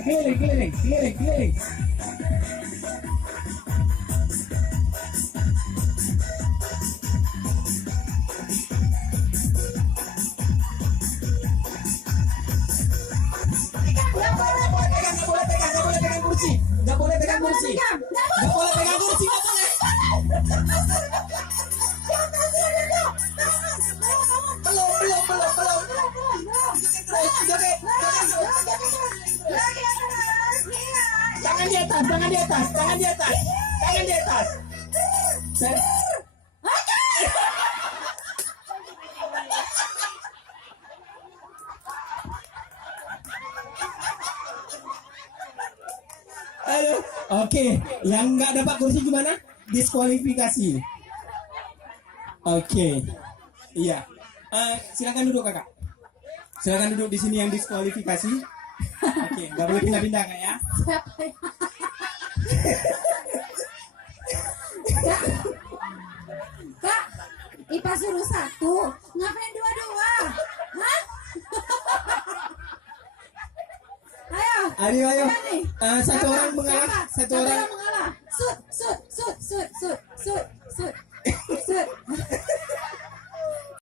keliling. Nggak boleh pegang kursi. Belum. Tangan di atas. Ayo, oke. Yang nggak dapat kursi gimana? Diskualifikasi. Oke. Iya. Silakan duduk kakak. Silakan duduk di sini yang diskualifikasi. Oke, nggak boleh pindah-pindah kak ya. Kak, IPA suruh 1, ngapain 2? Hah? Ayo. Ayo. Nih. Satu orang mengalah. Satu orang mengalah. Sud.